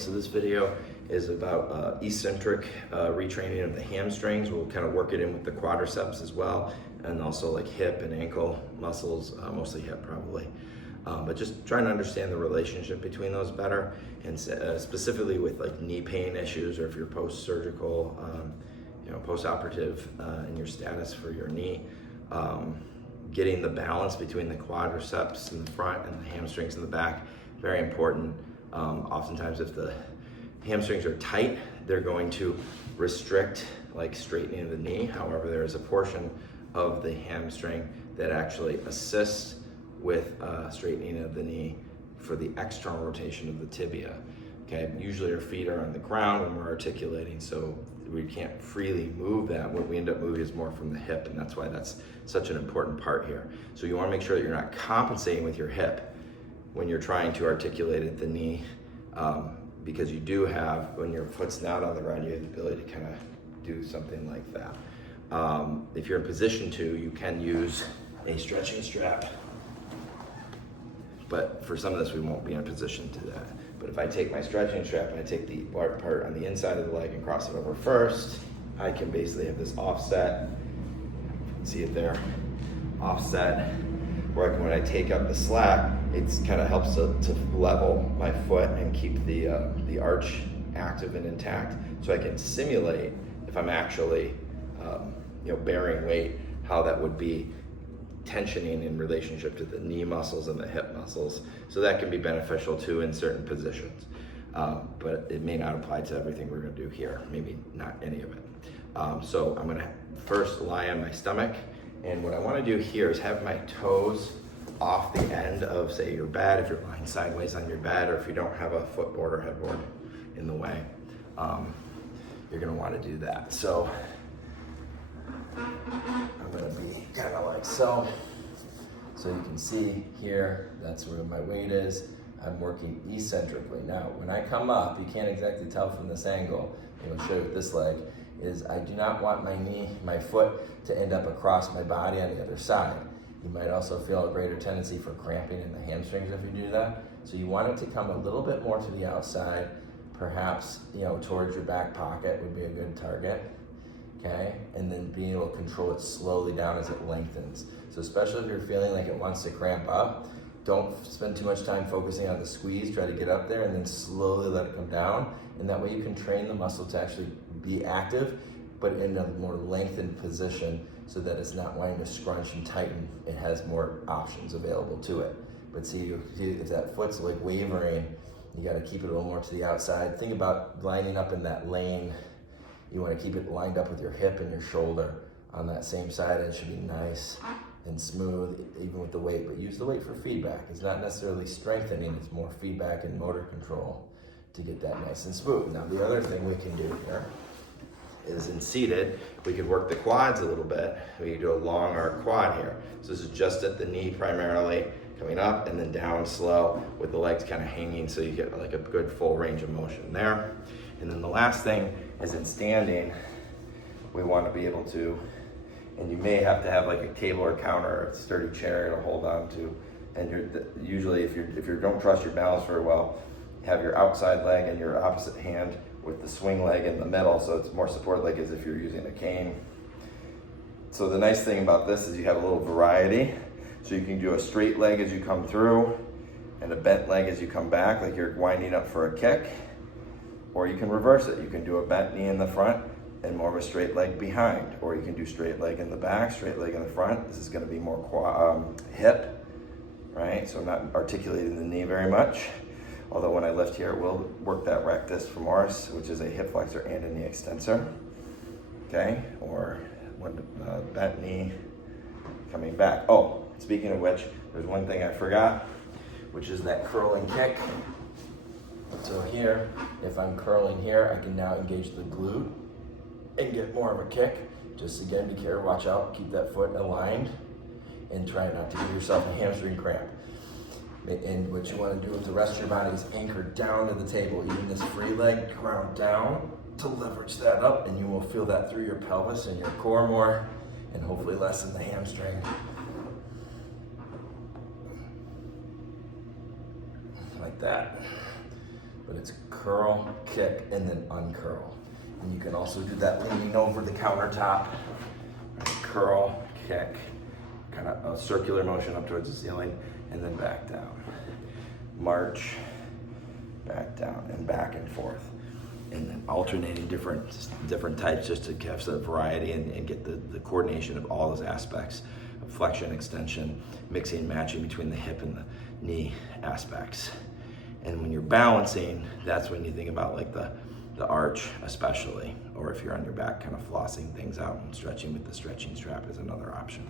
So this video is about eccentric retraining of the hamstrings. We'll kind of work it in with the quadriceps as well, and also like hip and ankle muscles, mostly hip probably. But just trying to understand the relationship between those better, and specifically with like knee pain issues, or if you're post-surgical, post-operative in your status for your knee. Getting the balance between the quadriceps in the front and the hamstrings in the back, very important. Oftentimes if the hamstrings are tight, they're going to restrict like straightening of the knee. However, there is a portion of the hamstring that actually assists with straightening of the knee for the external rotation of the tibia. Okay, usually our feet are on the ground when we're articulating, so we can't freely move that. What we end up moving is more from the hip, and that's why that's such an important part here. So you want to make sure that you're not compensating with your hip when you're trying to articulate at the knee, because you do have, when your foot's not on the ground, you have the ability to kind of do something like that. If you're in position to, you can use a stretching strap, but for some of this we won't be in a position to that. But if I take my stretching strap and I take the part on the inside of the leg and cross it over first, I can basically have this offset. See it there? Offset. Where when I take up the slack, it kind of helps to level my foot and keep the arch active and intact, so I can simulate, if I'm actually bearing weight, how that would be tensioning in relationship to the knee muscles and the hip muscles. So that can be beneficial too in certain positions, but it may not apply to everything we're going to do here, maybe not any of it. So I'm going to first lie on my stomach, and what I want to do here is have my toes off the end of, say, your bed, if you're lying sideways on your bed, or if you don't have a footboard or headboard in the way. You're going to want to do that. So I'm going to be kind of like so. So you can see here, that's where my weight is. I'm working eccentrically. Now, when I come up, you can't exactly tell from this angle, I'm going to show you with this leg, is I do not want my foot to end up across my body on the other side. You might also feel a greater tendency for cramping in the hamstrings if you do that. So you want it to come a little bit more to the outside, perhaps, towards your back pocket would be a good target. Okay, and then being able to control it slowly down as it lengthens. So especially if you're feeling like it wants to cramp up, don't spend too much time focusing on the squeeze, try to get up there and then slowly let it come down. And that way you can train the muscle to actually be active, but in a more lengthened position so that it's not wanting to scrunch and tighten. It has more options available to it. But see, if that foot's like wavering, you gotta keep it a little more to the outside. Think about lining up in that lane. You want to keep it lined up with your hip and your shoulder on that same side, and it should be nice and smooth, even with the weight. But use the weight for feedback. It's not necessarily strengthening, it's more feedback and motor control to get that nice and smooth. Now, the other thing we can do here is in seated, we could work the quads a little bit. We can do a long arc quad here. So this is just at the knee primarily, coming up and then down slow with the legs kind of hanging, so you get like a good full range of motion there. And then the last thing is in standing, we want to be able to, and you may have to have like a table or counter or a sturdy chair to hold on to. And usually if you don't trust your balance very well, have your outside leg and your opposite hand with the swing leg in the middle, so it's more supported like as if you're using a cane. So the nice thing about this is you have a little variety. So you can do a straight leg as you come through and a bent leg as you come back, like you're winding up for a kick. Or you can reverse it. You can do a bent knee in the front and more of a straight leg behind. Or you can do straight leg in the back, straight leg in the front. This is going to be more hip, right? So I'm not articulating the knee very much. Although when I lift here, we'll work that rectus femoris, which is a hip flexor and a knee extensor. Okay? Or when bent knee coming back. Oh, speaking of which, there's one thing I forgot, which is that curling kick. So here, if I'm curling here, I can now engage the glute and get more of a kick. Just again, be careful, watch out, keep that foot aligned, and try not to give yourself a hamstring cramp. And what you want to do with the rest of your body is anchor down to the table, using this free leg ground down to leverage that up, and you will feel that through your pelvis and your core more, and hopefully lessen the hamstring. Like that. but it's curl, kick, and then uncurl. And you can also do that leaning over the countertop. Curl, kick, kind of a circular motion up towards the ceiling, and then back down. March, back down, and back and forth. And then alternating different types just to have some variety and get the coordination of all those aspects of flexion, extension, mixing and matching between the hip and the knee aspects. And when you're balancing, that's when you think about like the arch especially, or if you're on your back, kind of flossing things out and stretching with the stretching strap is another option.